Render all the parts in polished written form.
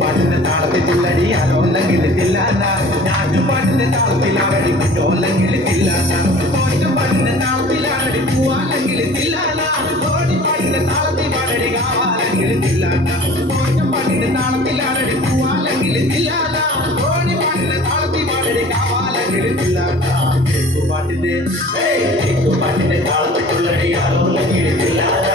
പാട്ടിന്റെ താളത്തിൽ തുള്ളടി അലോല്ലെങ്കിൽ തില്ലാന ഞാറ്റുപാട്ടിന്റെ താളത്തിലാകടി കുറ്റോല്ലെങ്കിൽ തില്ലാന പാട്ടിന്റെ താളത്തിലാകടി പൂവാല്ലെങ്കിൽ തില്ലാന പാട്ടിന്റെ താളത്തിൽ പാടടി കാവാല്ലെങ്കിൽ തില്ലാന പാട്ടിന്റെ താളത്തിലാകടി പൂവാല്ലെങ്കിൽ തില്ലാന പാട്ടിന്റെ താളത്തിൽ പാടടി കാവാല്ലെങ്കിൽ തില്ലാന പാട്ടിന്റെ താളത്തിൽ തുള്ളടി അലോല്ലെങ്കിൽ തില്ലാന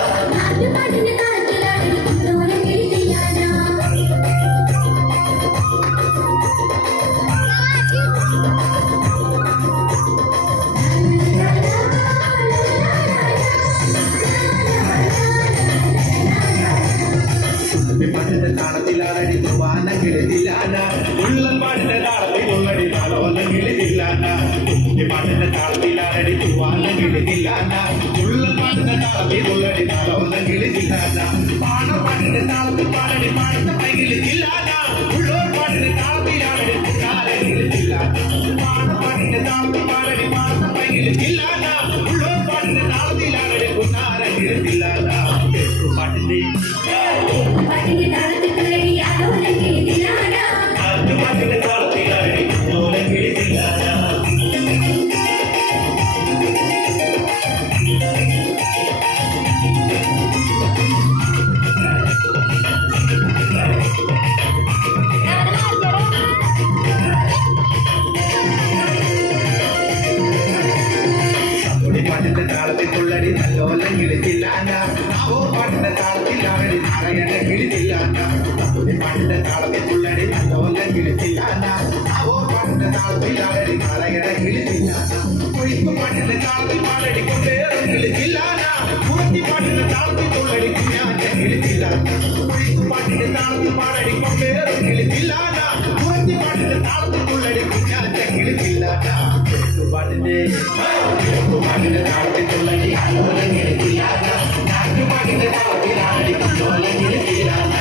പാട്ടിന്റെ താളത്തിലാടി വാനകിളിതില്ലാന ഉള്ളൻ പാട്ടിന്റെ താളത്തിൽ ഉള്ളടി താളോലകിളിതില്ലാന പാട്ടിന്റെ താളത്തിലാടി വാനകിളിതില്ലാന ഉള്ളൻ പാട്ടിന്റെ താളത്തിൽ ഉള്ളടി താളോലകിളിതില്ലാന പാണപ്പാട്ടിന്റെ താളത്തിൽ പാടടി പാടുന്ന കൈകിളിതില്ലാന ഉള്ളോർ പാട്ടിന്റെ താളത്തിലാടി കാലകിളിതില്ലാന പാണപ്പാട്ടിന്റെ താളത്തിൽ പാടടി പാടുന്ന കൈകിളിതില്ലാന ഉള്ളോർ പാട്ടിന്റെ താളത്തിലാടി കുന്നാരകിളിതില്ലാന പാട്ടിന്റെ പാട്ടിന്റെ താളത്തിൽ തുള്ളടി നല്ലോലം കിളിച്ചില്ലാന പാട്ടിന്റെ താളത്തിലാകടി നാരായണ കിളിച്ചില്ലാന പാട്ടിന്റെ താളത്തിൽ തുള്ളടി നല്ലോലം കിളിച്ചില്ലാന പാട്ടിന്റെ താളത്തിലാകടി നാരായണ കിളിച്ചില്ലാന ഒഴിപ്പ് പാട്ടിന്റെ താളത്തിൽ പാടടി കൊണ്ടേറും കിളിച്ചില്ലാന പുറത്തി പാട്ടിന്റെ താളത്തിൽ തുള്ളടി കുഞ്ഞാറ്റ കിളിച്ചില്ലാന ഒഴിപ്പ് പാട്ടിന്റെ താളത്തിൽ പാടടി കൊണ്ടേറും കിളിച്ചില്ലാന പുറത്തി പാട്ടിന്റെ താളത്തിൽ തുള്ളടി കുഞ്ഞാറ്റ കിളിച്ചില്ലാന പാട്ടിന്റെ താളത്തിൽ തുള്ളടി അലോലം കിളിച്ചില്ലാന പാട്ടിന്റെ താളത്തിലാടി കൊണ്ടോലം കിളിച്ചില്ലാന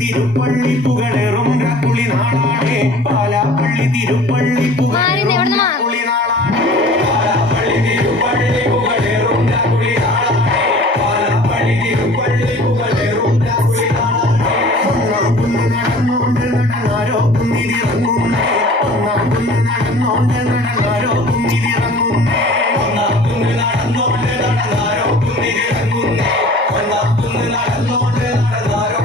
തിരുപ്പള്ളി പുകളേറും കുളി നാളാണ് പാലാപ്പള്ളി തിരുപ്പള്ളി പുകളേറും കുളി നാളാണ് പാലാപ്പള്ളി തിരുപ്പള്ളി പുകളേറും കുളി നാളാണ് പാലാപ്പള്ളി തിരുപ്പള്ളി പുകളേറും കുളി നാളാണ് ഒന്നാകുന്ന് നടന്നോണ്ട് നടന്നാരോ കുന്നിരിറങ്ങുന്നേ ഒന്നാകുന്ന് നടന്നോണ്ട് നടന്നാരോ കുന്നിരിറങ്ങുന്നേ ഒന്നാകുന്ന് നടന്നോണ്ട് നടന്നാരോ കുന്നിരിറങ്ങുന്നേ ഒന്നാകുന്ന് നടന്നോണ്ട് നടന്നാരോ